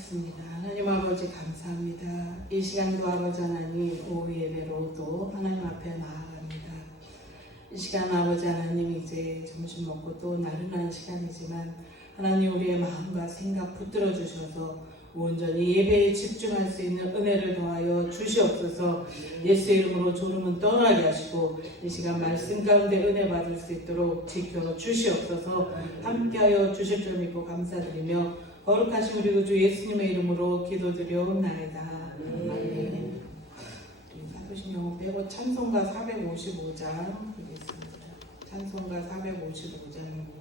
기도하겠습니다. 하나님 아버지 감사합니다. 이 시간도 아버지 하나님 오후 예배로도 하나님 앞에 나아갑니다. 이 시간 아버지 하나님 이제 점심 먹고 또 나른한 시간이지만 하나님 우리의 마음과 생각 붙들어 주셔서 온전히 예배에 집중할 수 있는 은혜를 더하여 주시옵소서. 예수의 이름으로 졸음은 떠나게 하시고 이 시간 말씀 가운데 은혜 받을 수 있도록 지켜 주시옵소서. 함께하여 주실 줄 믿고 감사드리며 거룩하신 우리 구주 예수님의 이름으로 기도드려옵나이다. 아멘. 사도신 영어 빼고 찬송가 455장 드리겠습니다. 찬송가 455장입니다.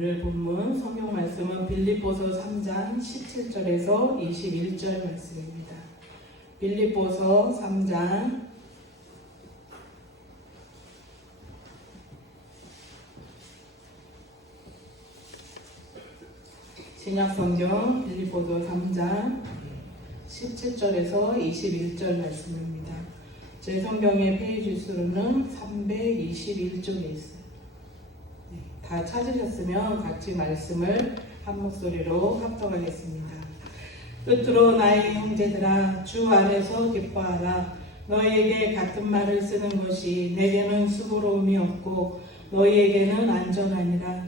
오늘 본문 성경 말씀은 빌립보서 3장 17절에서 21절 말씀입니다. 빌립보서 3장 17절에서 신약성경 빌립보서 3장 17절에서 21절 말씀입니다. 제 성경의 페이지 수로는 321쪽에 있어요. 다 찾으셨으면 각지 말씀을 한 목소리로 합독하겠습니다. 끝으로 나의 형제들아 주 안에서 기뻐하라. 너희에게 같은 말을 쓰는 것이 내게는 수고로움이 없고 너희에게는 안전하니라.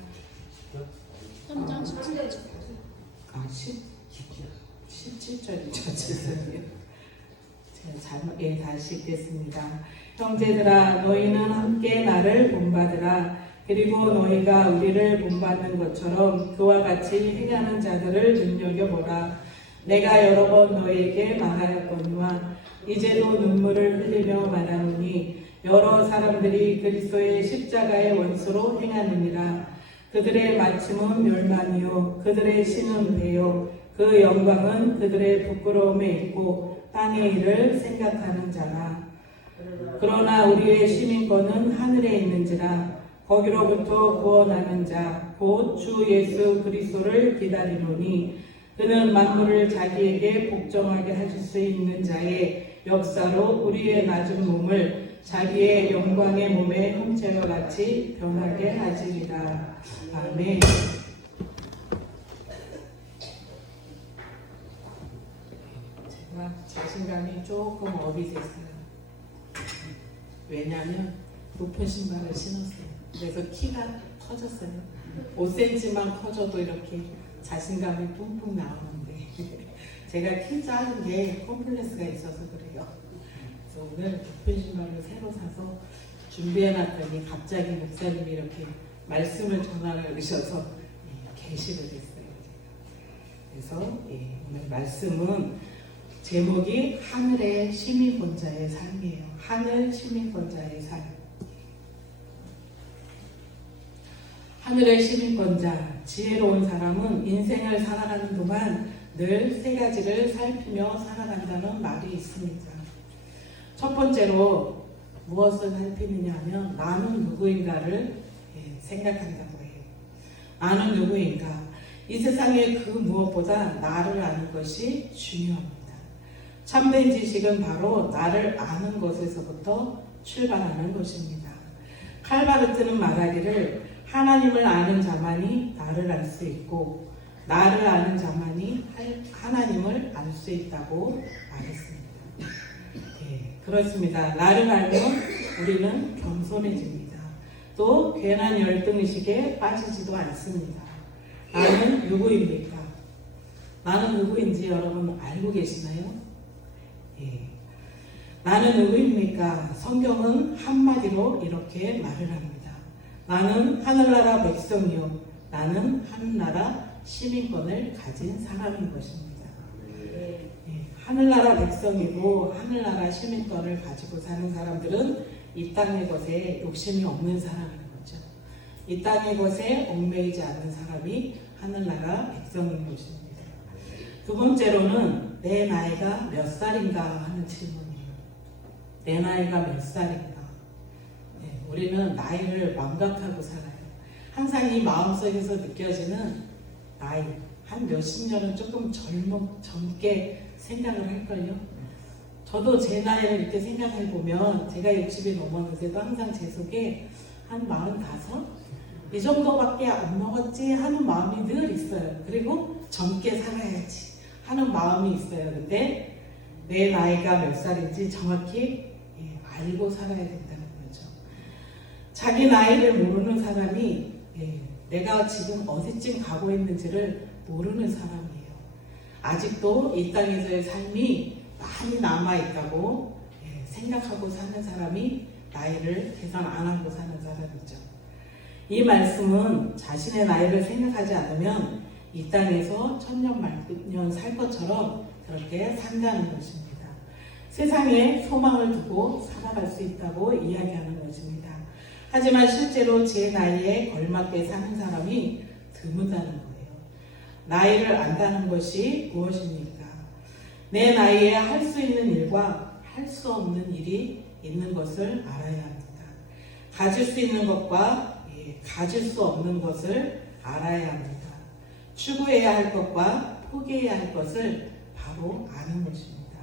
3장 17절. 17절이죠. 죄송해요. 제가 다시 읽겠습니다. 형제들아 너희는 함께 나를 본받으라. 그리고 너희가 우리를 본받는 것처럼 그와 같이 행하는 자들을 눈여겨보라. 내가 여러 번 너희에게 말하였거니와 이제도 눈물을 흘리며 말하노니 여러 사람들이 그리스도의 십자가의 원수로 행하느니라. 그들의 마침은 멸망이요 그들의 신은 회요 그 영광은 그들의 부끄러움에 있고 땅의 일을 생각하는 자라. 그러나 우리의 시민권은 하늘에 있는지라. 거기로부터 구원하는 자 곧 주 예수 그리스도를 기다리노니 그는 만물을 자기에게 복종하게 하실 수 있는 자의 역사로 우리의 낮은 몸을 자기의 영광의 몸의 형체와 같이 변하게 하시리라. 아멘. 제가 자신감이 조금 업이 됐어요. 왜냐하면 높은 신발을 신었어요. 그래서 키가 커졌어요. 5cm만 커져도 이렇게 자신감이 뿜뿜 나오는데 제가 키 작은 게 콤플렉스가 있어서 그래요. 그래서 오늘 높은 신발을 새로 사서 준비해놨더니 갑자기 목사님이 이렇게 말씀을 전하라 그러셔서 계시게 됐어요. 그래서 오늘 말씀은 제목이 하늘의 시민권자의 삶이에요. 하늘 시민권자의 삶. 하늘의 시민권자, 지혜로운 사람은 인생을 살아가는 동안 늘 세 가지를 살피며 살아간다는 말이 있습니다. 첫 번째로 무엇을 살피느냐 하면 나는 누구인가를 생각한다고 해요. 나는 누구인가. 이 세상에 그 무엇보다 나를 아는 것이 중요합니다. 참된 지식은 바로 나를 아는 것에서부터 출발하는 것입니다. 칼바르트는 말하기를 하나님을 아는 자만이 나를 알 수 있고 나를 아는 자만이 하나님을 알 수 있다고 말했습니다. 그렇습니다. 나를 알면 우리는 겸손해집니다. 또 괜한 열등의식에 빠지지도 않습니다. 나는 누구입니까? 나는 누구인지 여러분 알고 계시나요? 나는 누구입니까? 성경은 한마디로 이렇게 말을 합니다. 나는 하늘나라 백성이요 나는 하늘나라 시민권을 가진 사람인 것입니다. 하늘나라 백성이고 하늘나라 시민권을 가지고 사는 사람들은 이 땅의 것에 욕심이 없는 사람인 거죠. 이 땅의 것에 얽매이지 않는 사람이 하늘나라 백성인 것입니다. 두 번째로는 내 나이가 몇 살인가 하는 질문이에요. 내 나이가 몇 살인가? 우리는 나이를 망각하고 살아요. 항상 이 마음속에서 느껴지는 나이, 한 몇십 년은 조금 젊게 생각을 할걸요. 저도 제 나이를 이렇게 생각해보면 제가 60이 넘었는데도 항상 제 속에 한 45? 이 정도밖에 안 먹었지 하는 마음이 늘 있어요. 그리고 젊게 살아야지 하는 마음이 있어요. 근데 내 나이가 몇 살인지 정확히 알고 살아야 된다는 거죠. 자기 나이를 모르는 사람이 내가 지금 어디쯤 가고 있는지를 모르는 사람이에요. 아직도 이 땅에서의 삶이 많이 남아있다고 생각하고 사는 사람이 나이를 계산 안 하고 사는 사람이죠. 이 말씀은 자신의 나이를 생각하지 않으면 이 땅에서 천년만년 살 것처럼 그렇게 산다는 것입니다. 세상에 소망을 두고 살아갈 수 있다고 이야기하는 것입니다. 하지만 실제로 제 나이에 걸맞게 사는 사람이 드문다는 거예요. 나이를 안다는 것이 무엇입니까? 내 나이에 할 수 있는 일과 할 수 없는 일이 있는 것을 알아야 합니다. 가질 수 있는 것과 가질 수 없는 것을 알아야 합니다. 추구해야 할 것과 포기해야 할 것을 바로 아는 것입니다.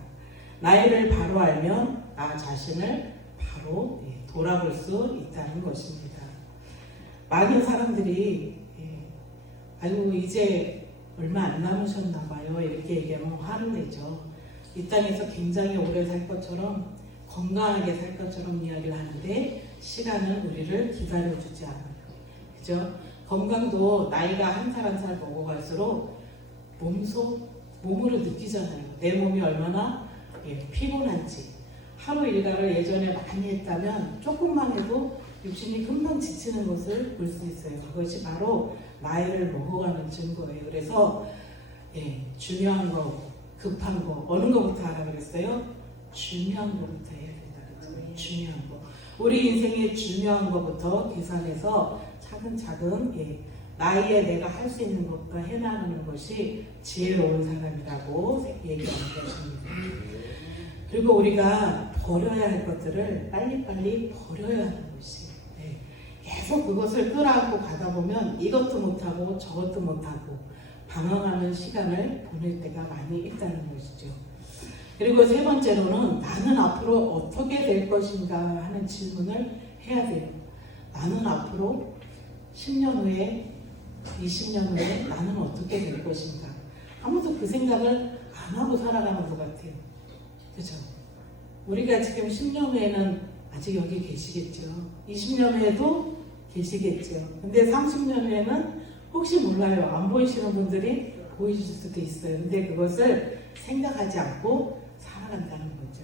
나이를 바로 알면 나 자신을 바로 돌아볼 수 있다는 것입니다. 많은 사람들이 아이고 이제 얼마 안 남으셨나 봐요 이렇게 얘기하면 화를 내죠. 이 땅에서 굉장히 오래 살 것처럼 건강하게 살 것처럼 이야기를 하는데 시간은 우리를 기다려주지 않아요. 그죠? 건강도 나이가 한 살 한 살 먹어갈수록 몸으로 느끼잖아요. 내 몸이 얼마나 피곤한지. 하루 일과를 예전에 많이 했다면 조금만 해도 육신이 금방 지치는 것을 볼 수 있어요. 그것이 바로 나이를 먹어가는 증거예요. 그래서 중요한 거, 급한 거, 어느 거부터 하라 그랬어요? 중요한 거부터 해야 된다 그랬어요. 중요한 거. 우리 인생의 중요한 거부터 계산해서 차근차근 나이에 내가 할 수 있는 것과 해나가는 것이 지혜로운 사람이라고 얘기하는 것입니다. 그리고 우리가 버려야 할 것들을 빨리빨리 버려야 하는 것이 계속 그것을 끌어안고 가다 보면 이것도 못하고 저것도 못하고 방황하는 시간을 보낼 때가 많이 있다는 것이죠. 그리고 세 번째로는 나는 앞으로 어떻게 될 것인가 하는 질문을 해야 돼요. 나는 앞으로 10년 후에 20년 후에 나는 어떻게 될 것인가. 아무도 그 생각을 안 하고 살아가는 것 같아요. 그죠? 우리가 지금 10년 후에는 아직 여기 계시겠죠. 20년 후에도 계시겠죠. 근데 30년 후에는 혹시 몰라요. 안 보이시는 분들이 보이실 수도 있어요. 근데 그것을 생각하지 않고 살아간다는 거죠.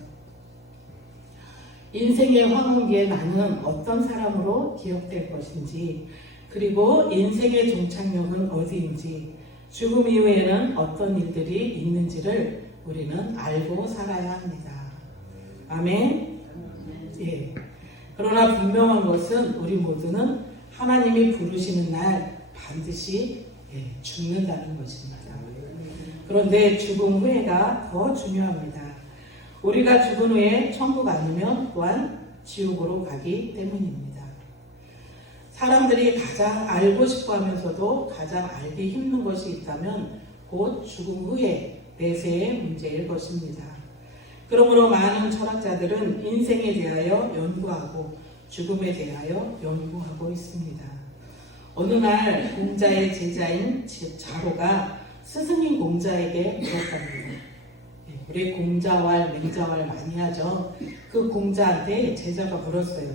인생의 황혼기에 나는 어떤 사람으로 기억될 것인지, 그리고 인생의 종착역은 어디인지, 죽음 이후에는 어떤 일들이 있는지를 우리는 알고 살아야 합니다. 아멘? 그러나 분명한 것은 우리 모두는 하나님이 부르시는 날 반드시 죽는다는 것입니다. 그런데 죽음 후에가 더 중요합니다. 우리가 죽은 후에 천국 아니면 또한 지옥으로 가기 때문입니다. 사람들이 가장 알고 싶어 하면서도 가장 알기 힘든 것이 있다면 곧 죽음 후에 내세의 문제일 것입니다. 그러므로 많은 철학자들은 인생에 대하여 연구하고 죽음에 대하여 연구하고 있습니다. 어느 날 공자의 제자인 자로가 스승인 공자에게 물었답니다. 우리 공자왈, 맹자왈 많이 하죠. 그 공자한테 제자가 물었어요.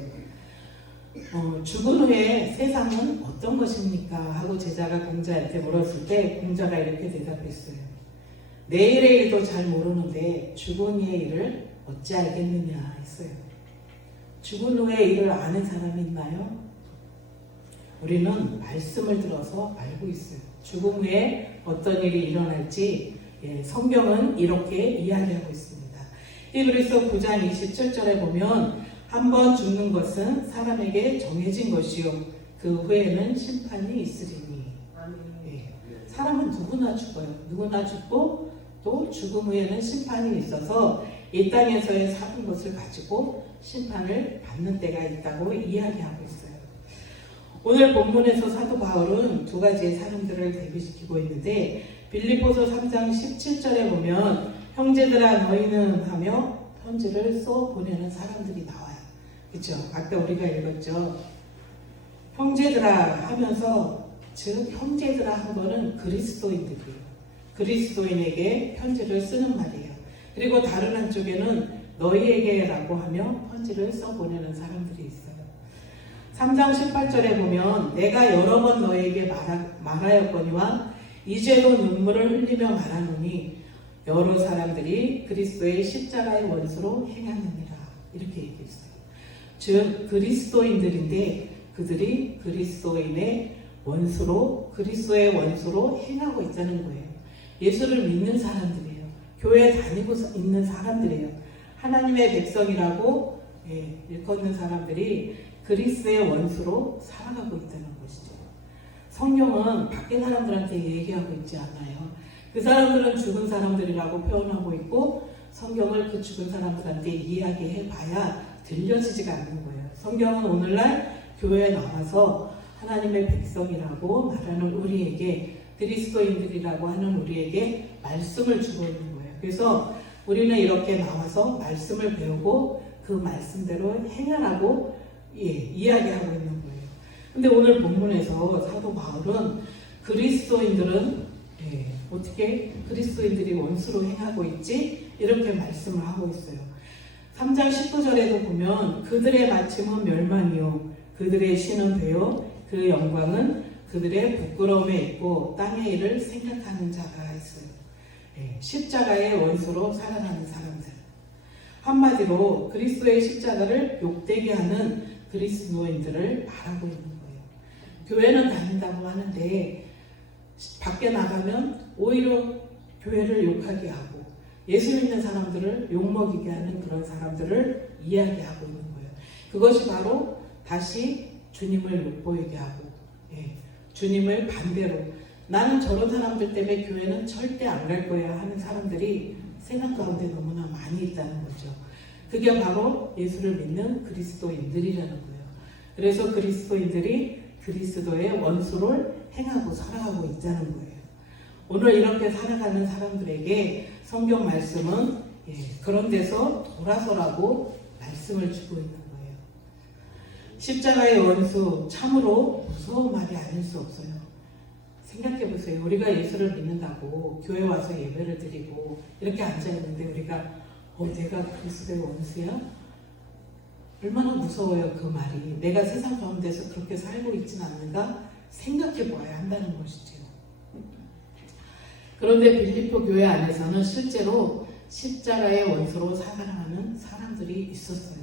죽은 후에 세상은 어떤 것입니까? 하고 제자가 공자한테 물었을 때 공자가 이렇게 대답했어요. 내일의 일도 잘 모르는데 죽은 후의 일을 어찌 알겠느냐 했어요. 죽은 후의 일을 아는 사람이 있나요? 우리는 말씀을 들어서 알고 있어요. 죽음 후에 어떤 일이 일어날지 성경은 이렇게 이야기하고 있습니다. 히브리서 9장 27절에 보면 한 번 죽는 것은 사람에게 정해진 것이요 그 후에는 심판이 있으리니. 사람은 누구나 죽어요. 누구나 죽고 또 죽음 후에는 심판이 있어서 이 땅에서의 사는 것을 가지고 심판을 받는 때가 있다고 이야기하고 있어요. 오늘 본문에서 사도 바울은 두 가지의 사람들을 대비시키고 있는데 빌립보서 3장 17절에 보면 형제들아 너희는 하며 편지를 써 보내는 사람들이 나와요. 그렇죠? 아까 우리가 읽었죠. 형제들아 하면서 즉 형제들아 한 거는 그리스도인들이에요. 그리스도인에게 편지를 쓰는 말이에요. 그리고 다른 한쪽에는 너희에게라고 하며 편지를 써보내는 사람들이 있어요. 3장 18절에 보면 내가 여러 번 너희에게 말하였거니와 이제도 눈물을 흘리며 말하노니 여러 사람들이 그리스도의 십자가의 원수로 행하느니라 이렇게 얘기했어요. 즉 그리스도인들인데 그들이 그리스도의 원수로 행하고 있다는 거예요. 예수를 믿는 사람들이에요. 교회 다니고 있는 사람들이에요. 하나님의 백성이라고 일컫는 사람들이 그리스도의 원수로 살아가고 있다는 것이죠. 성경은 밖에 사람들한테 얘기하고 있지 않아요. 그 사람들은 죽은 사람들이라고 표현하고 있고 성경을 그 죽은 사람들한테 이야기해봐야 들려지지가 않는 거예요. 성경은 오늘날 교회에 나와서 하나님의 백성이라고 말하는 우리에게 그리스도인들이라고 하는 우리에게 말씀을 주고 있는 거예요. 그래서 우리는 이렇게 나와서 말씀을 배우고 그 말씀대로 행하라고 이야기하고 있는 거예요. 근데 오늘 본문에서 사도 바울은 그리스도인들은 어떻게 그리스도인들이 원수로 행하고 있지? 이렇게 말씀을 하고 있어요. 3장 19절에도 보면 그들의 마침은 멸망이요 그들의 신은 되어 그 영광은 그들의 부끄러움에 있고 땅의 일을 생각하는 자가 있어요. 십자가의 원수로 살아가는 사람들. 한마디로 그리스도의 십자가를 욕되게 하는 그리스도인들을 말하고 있는 거예요. 교회는 다닌다고 하는데 밖에 나가면 오히려 교회를 욕하게 하고 예수 믿는 사람들을 욕먹이게 하는 그런 사람들을 이야기하고 있는 거예요. 그것이 바로 다시 주님을 욕보이게 하고 주님을 반대로 나는 저런 사람들 때문에 교회는 절대 안 갈 거야 하는 사람들이 세상 가운데 너무나 많이 있다는 거죠. 그게 바로 예수를 믿는 그리스도인들이라는 거예요. 그래서 그리스도인들이 그리스도의 원수를 행하고 살아가고 있다는 거예요. 오늘 이렇게 살아가는 사람들에게 성경 말씀은 그런 데서 돌아서라고 말씀을 주고 있는 거예요. 십자가의 원수 참으로 무서운 말이 아닐 수 없어요. 생각해 보세요. 우리가 예수를 믿는다고 교회 와서 예배를 드리고 이렇게 앉아있는데 우리가 내가 그리스도의 원수야? 얼마나 무서워요 그 말이. 내가 세상 가운데서 그렇게 살고 있지는 않는가 생각해 보아야 한다는 것이죠. 그런데 빌립보 교회 안에서는 실제로 십자가의 원수로 살아가는 사람들이 있었어요.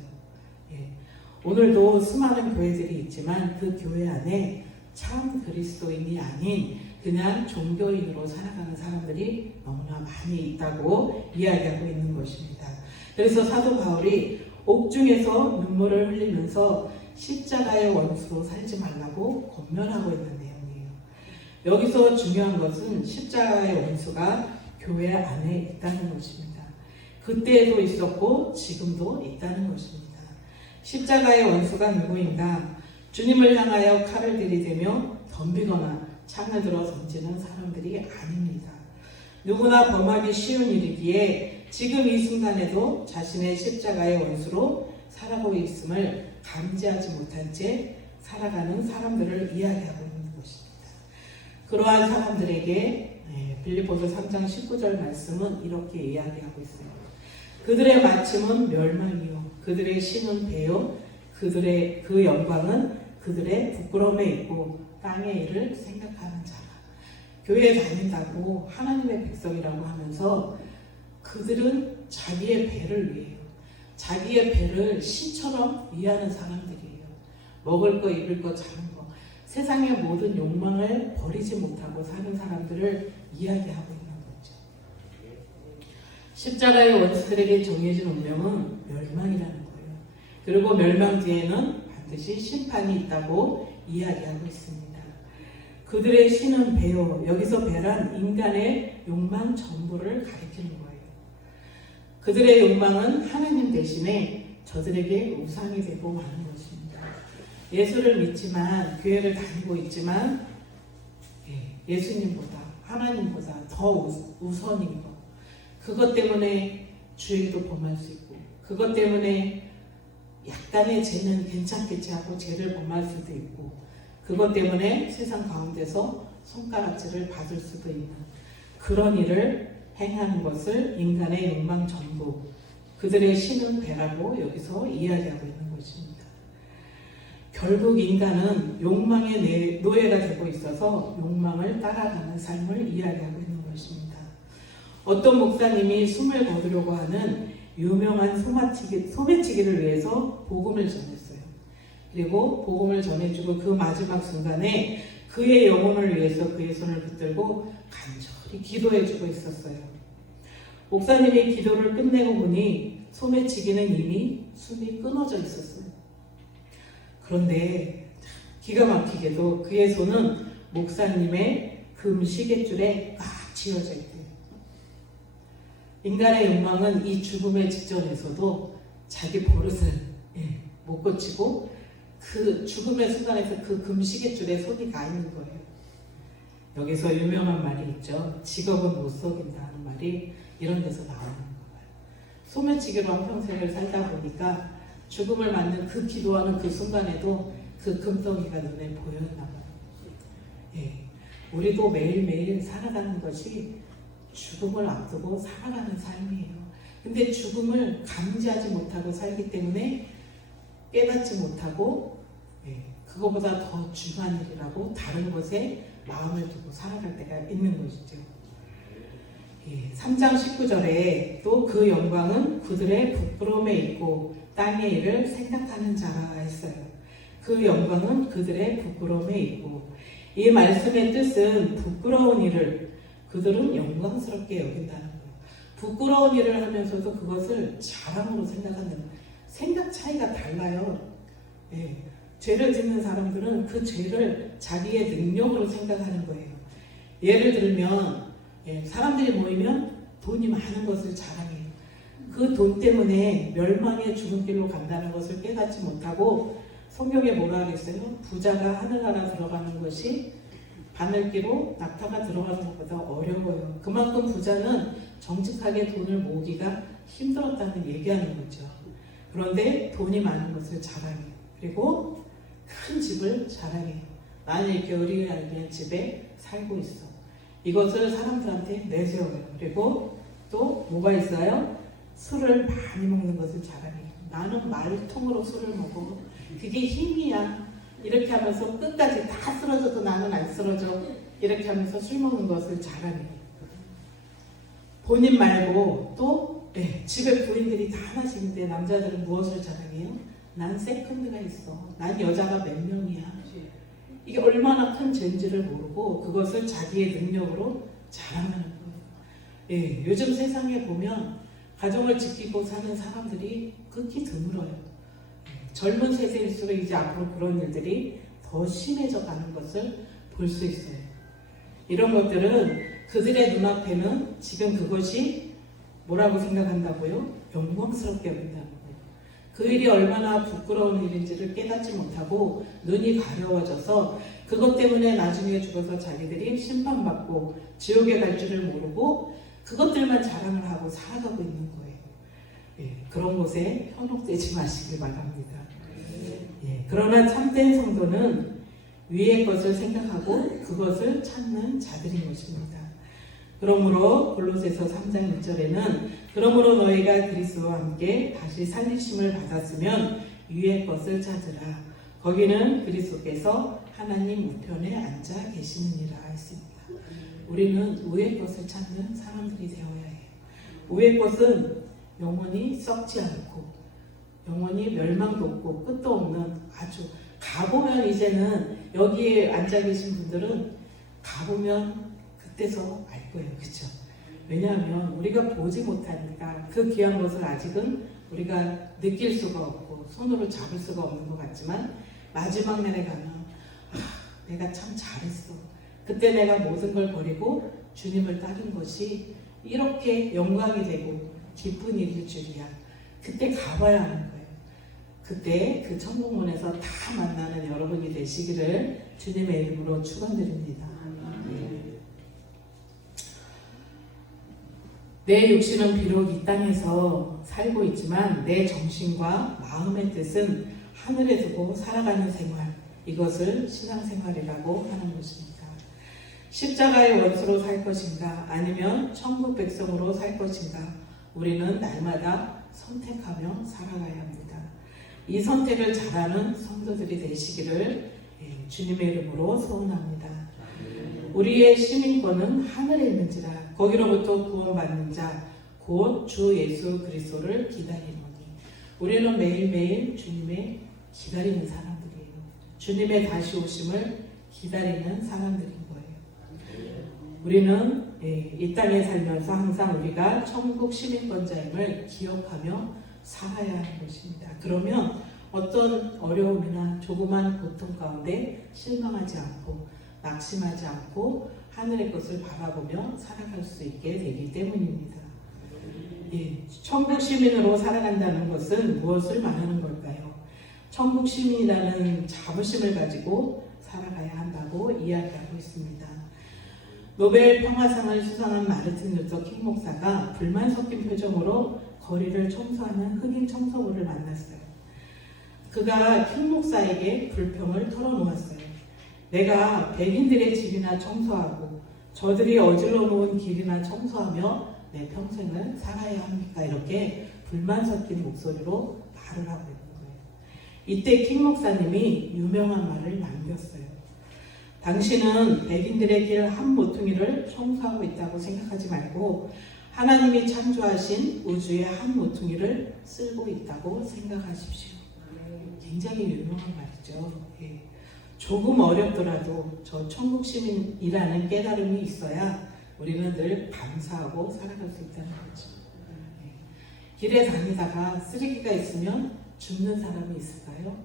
오늘도 수많은 교회들이 있지만 그 교회 안에 참 그리스도인이 아닌 그냥 종교인으로 살아가는 사람들이 너무나 많이 있다고 이야기하고 있는 것입니다. 그래서 사도 바울이 옥중에서 눈물을 흘리면서 십자가의 원수로 살지 말라고 권면하고 있는 내용이에요. 여기서 중요한 것은 십자가의 원수가 교회 안에 있다는 것입니다. 그때에도 있었고 지금도 있다는 것입니다. 십자가의 원수가 누구인가? 주님을 향하여 칼을 들이대며 덤비거나 창을 들어 던지는 사람들이 아닙니다. 누구나 범하기 쉬운 일이기에 지금 이 순간에도 자신의 십자가의 원수로 살아가고 있음을 감지하지 못한 채 살아가는 사람들을 이야기하고 있는 것입니다. 그러한 사람들에게 빌립보서 3장 19절 말씀은 이렇게 이야기하고 있어요. 그들의 마침은 멸망이요 그들의 신은 배요 그들의 그 영광은 그들의 부끄러움에 있고 땅의 일을 생각하는 자가. 교회에 다닌다고 하나님의 백성이라고 하면서 그들은 자기의 배를 위해요. 자기의 배를 신처럼 위하는 사람들이에요. 먹을 거, 입을 거, 자는 거. 세상의 모든 욕망을 버리지 못하고 사는 사람들을 이야기하고 있는 거죠. 십자가의 원수들에게 정해진 운명은 멸망이라는 거예요. 그리고 멸망 뒤에는 반드시 심판이 있다고 이야기하고 있습니다. 그들의 신은 배요. 여기서 배란 인간의 욕망 전부를 가리키는 거예요. 그들의 욕망은 하나님 대신에 저들에게 우상이 되고 마는 것입니다. 예수를 믿지만 교회를 다니고 있지만 예수님보다 하나님보다 더 우선인 것. 그것 때문에 주에게도 범할 수 있고 그것 때문에 약간의 죄는 괜찮겠지 하고 죄를 범할 수도 있고 그것 때문에 세상 가운데서 손가락질을 받을 수도 있는 그런 일을 행하는 것을 인간의 욕망 전부 그들의 신은 배라고 여기서 이야기하고 있는 것입니다. 결국 인간은 욕망의 노예가 되고 있어서 욕망을 따라가는 삶을 이야기하고 있는 것입니다. 어떤 목사님이 숨을 거두려고 하는 유명한 소매치기를 위해서 복음을 전했어요. 그리고 복음을 전해주고 그 마지막 순간에 그의 영혼을 위해서 그의 손을 붙들고 간절히 기도해주고 있었어요. 목사님이 기도를 끝내고 보니 소매치기는 이미 숨이 끊어져 있었어요. 그런데 기가 막히게도 그의 손은 목사님의 금 시계줄에 꽉 쥐어져 있대요. 인간의 욕망은 이 죽음의 직전에서도 자기 버릇을 못 고치고 그 죽음의 순간에서 그 금시계줄에 손이 가 있는 거예요. 여기서 유명한 말이 있죠. 직업은 못 속인다는 말이 이런 데서 나오는 거예요. 소매치기로 한평생을 살다 보니까 죽음을 맞는 그 기도하는 그 순간에도 그 금덩이가 눈에 보였나 봐요. 예, 우리도 매일매일 살아가는 것이 죽음을 앞두고 살아가는 삶이에요. 근데 죽음을 감지하지 못하고 살기 때문에 깨닫지 못하고 그거보다 더 중요한 일이라고 다른 것에 마음을 두고 살아갈 때가 있는 것이죠. 3장 19절에 또 그 영광은 그들의 부끄러움에 있고 땅의 일을 생각하는 자라 했어요. 그 영광은 그들의 부끄러움에 있고, 이 말씀의 뜻은 부끄러운 일을 그들은 영광스럽게 여긴다는 거예요. 부끄러운 일을 하면서도 그것을 자랑으로 생각한다는 거예요. 생각 차이가 달라요. 죄를 짓는 사람들은 그 죄를 자기의 능력으로 생각하는 거예요. 예를 들면 사람들이 모이면 돈이 많은 것을 자랑해요. 그 돈 때문에 멸망의 죽은 길로 간다는 것을 깨닫지 못하고, 성경에 뭐라 그랬어요? 부자가 하늘나라 들어가는 것이 바늘기로 낙타가 들어가는 것보다 어려워요. 그만큼 부자는 정직하게 돈을 모으기가 힘들었다는 얘기하는 거죠. 그런데 돈이 많은 것을 자랑해요. 그리고 큰 집을 자랑해요. 나는 이렇게 의리하는 집에 살고 있어. 이것을 사람들한테 내세워요. 그리고 또 뭐가 있어요? 술을 많이 먹는 것을 자랑해요. 나는 말통으로 술을 먹어. 그게 힘이야. 이렇게 하면서 끝까지 다 쓰러져도 나는 안 쓰러져. 이렇게 하면서 술 먹는 것을 자랑해요. 본인 말고 또 집에 부인들이 다 하나씩 있는데 남자들은 무엇을 자랑해요? 난 세컨드가 있어. 난 여자가 몇 명이야. 이게 얼마나 큰 죄인지를 모르고 그것을 자기의 능력으로 자랑하는 거예요. 요즘 세상에 보면 가정을 지키고 사는 사람들이 극히 드물어요. 젊은 세대일수록 이제 앞으로 그런 일들이 더 심해져 가는 것을 볼 수 있어요. 이런 것들은 그들의 눈앞에는 지금 그것이 뭐라고 생각한다고요? 영광스럽게 여긴다는 거예요. 그 일이 얼마나 부끄러운 일인지를 깨닫지 못하고 눈이 가려워져서 그것 때문에 나중에 죽어서 자기들이 심판받고 지옥에 갈 줄을 모르고 그것들만 자랑을 하고 살아가고 있는 거예요. 그런 곳에 현혹되지 마시길 바랍니다. 그러나 참된 성도는 위의 것을 생각하고 그것을 찾는 자들인 것입니다. 그러므로 골로새서 3장 1절에는 그러므로 너희가 그리스도와 함께 다시 살리심을 받았으면 위의 것을 찾으라. 거기는 그리스도께서 하나님 우편에 앉아 계시느니라 했습니다. 우리는 위의 것을 찾는 사람들이 되어야 해요. 위의 것은 영원히 썩지 않고 영원히 멸망도 없고 끝도 없는 아주 가보면 이제는 여기에 앉아 계신 분들은 가보면 그때서 알 거예요. 그렇죠? 왜냐하면 우리가 보지 못하니까 그 귀한 것을 아직은 우리가 느낄 수가 없고 손으로 잡을 수가 없는 것 같지만 마지막 날에 가면 내가 참 잘했어. 그때 내가 모든 걸 버리고 주님을 따른 것이 이렇게 영광이 되고 기쁜 일일 줄이야. 그때 가봐야 하는 거예요. 그때 그 천국문에서 다 만나는 여러분이 되시기를 주님의 이름으로 축원드립니다. 내 육신은 비록 이 땅에서 살고 있지만 내 정신과 마음의 뜻은 하늘에 두고 살아가는 생활, 이것을 신앙생활이라고 하는 것입니다. 십자가의 원수로 살 것인가 아니면 천국 백성으로 살 것인가, 우리는 날마다 선택하며 살아가야 합니다. 이 선택을 잘하는 성도들이 되시기를 주님의 이름으로 소원합니다. 우리의 시민권은 하늘에 있는지라 거기로부터 구원받는 자 곧 주 예수 그리스도를 기다리노니. 우리는 매일매일 주님의 기다리는 사람들이에요. 주님의 다시 오심을 기다리는 사람들인 거예요. 우리는 이 땅에 살면서 항상 우리가 천국 시민권자임을 기억하며 살아야 하는 것입니다. 그러면 어떤 어려움이나 조그만 고통 가운데 실망하지 않고 낙심하지 않고 하늘의 것을 바라보며 살아갈 수 있게 되기 때문입니다. 천국 시민으로 살아간다는 것은 무엇을 말하는 걸까요? 천국 시민이라는 자부심을 가지고 살아가야 한다고 이야기하고 있습니다. 노벨 평화상을 수상한 마르틴 루터 킹 목사가 불만 섞인 표정으로 거리를 청소하는 흑인 청소부를 만났어요. 그가 킴 목사에게 불평을 털어놓았어요. 내가 백인들의 집이나 청소하고 저들이 어질러 놓은 길이나 청소하며 내 평생을 살아야 합니까? 이렇게 불만 섞인 목소리로 말을 하고 있는 거예요. 이때 킴 목사님이 유명한 말을 남겼어요. 당신은 백인들의 길 한 모퉁이를 청소하고 있다고 생각하지 말고 하나님이 창조하신 우주의 한 모퉁이를 쓸고 있다고 생각하십시오. 굉장히 유명한 말이죠. 예. 조금 어렵더라도 저 천국 시민이라는 깨달음이 있어야 우리는 늘 감사하고 살아갈 수 있다는 거죠. 예. 길에 다니다가 쓰레기가 있으면 줍는 사람이 있을까요?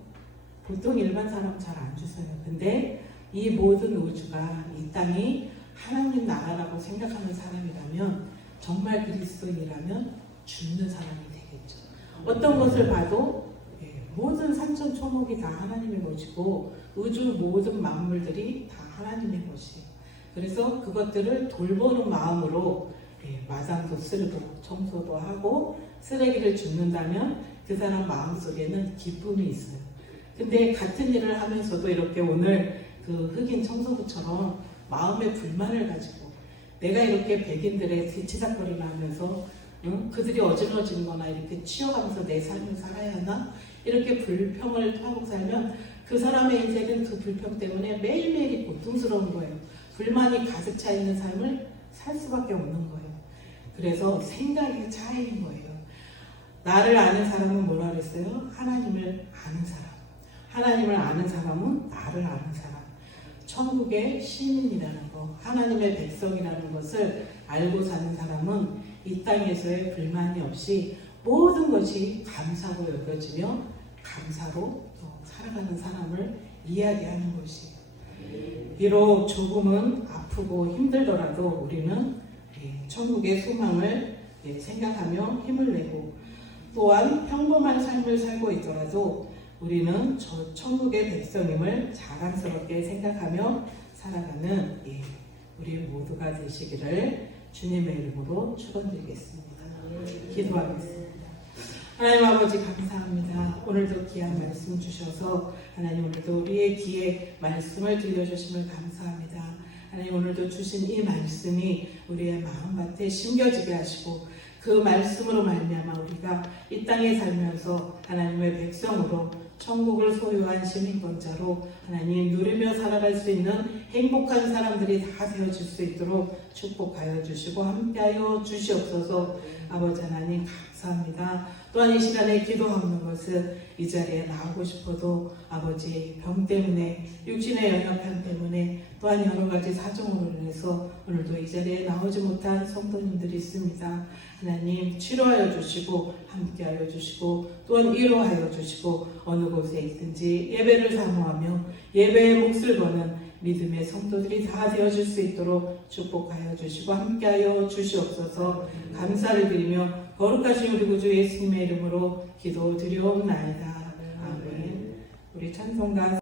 보통 일반 사람 잘 안 주세요. 근데 이 모든 우주가 이 땅이 하나님 나라라고 생각하는 사람이라면 정말 그리스도인이라면 줍는 사람이 되겠죠. 어떤 것을 봐도 모든 산천초목이 다 하나님의 것이고 우주 모든 만물들이 다 하나님의 것이에요. 그래서 그것들을 돌보는 마음으로 마당도 쓸고 청소도 하고 쓰레기를 줍는다면 그 사람 마음속에는 기쁨이 있어요. 근데 같은 일을 하면서도 이렇게 오늘 그 흑인 청소부처럼 마음의 불만을 가지고 내가 이렇게 백인들의 뒤치다거리를 하면서 그들이 어질러진 거나 이렇게 치여가면서 내 삶을 살아야 하나? 이렇게 불평을 하고 살면 그 사람의 인생은 그 불평 때문에 매일매일이 고통스러운 거예요. 불만이 가득 차 있는 삶을 살 수밖에 없는 거예요. 그래서 생각의 차이인 거예요. 나를 아는 사람은 뭐라 그랬어요? 하나님을 아는 사람. 하나님을 아는 사람은 나를 아는 사람. 천국의 시민이라는 거, 하나님의 백성이라는 것을 알고 사는 사람은 이 땅에서의 불만이 없이 모든 것이 감사로 여겨지며 감사로 살아가는 사람을 이야기하는 것이에요. 비록 조금은 아프고 힘들더라도 우리는 천국의 소망을 생각하며 힘을 내고 또한 평범한 삶을 살고 있더라도 우리는 저 천국의 백성임을 자랑스럽게 생각하며 살아가는 우리 모두가 되시기를 주님의 이름으로 축원드리겠습니다. 기도하겠습니다. 하나님 아버지 감사합니다. 오늘도 귀한 말씀 주셔서 하나님 오늘도 우리의 귀에 말씀을 들려주심을 감사합니다. 하나님 오늘도 주신 이 말씀이 우리의 마음밭에 심겨지게 하시고 그 말씀으로 말미암아 우리가 이 땅에 살면서 하나님의 백성으로 천국을 소유한 시민권자로 하나님 누리며 살아갈 수 있는 행복한 사람들이 다 되어질 수 있도록 축복하여 주시고 함께하여 주시옵소서. 아버지 하나님 감사합니다. 또한 이 시간에 기도하는 것은 이 자리에 나오고 싶어도 아버지 병 때문에 육신의 연약함 때문에 또한 여러 가지 사정으로 인해서 오늘도 이 자리에 나오지 못한 성도님들이 있습니다. 하나님 치료하여 주시고 함께하여 주시고 또한 위로하여 주시고 어느 곳에 있든지 예배를 사모하며 예배의 몫을 거는 믿음의 성도들이 다 되어질 수 있도록 축복하여 주시고 함께하여 주시옵소서. 감사를 드리며 거룩하신 우리 구주 예수님의 이름으로 기도드리옵나이다. 아멘. 우리 찬송가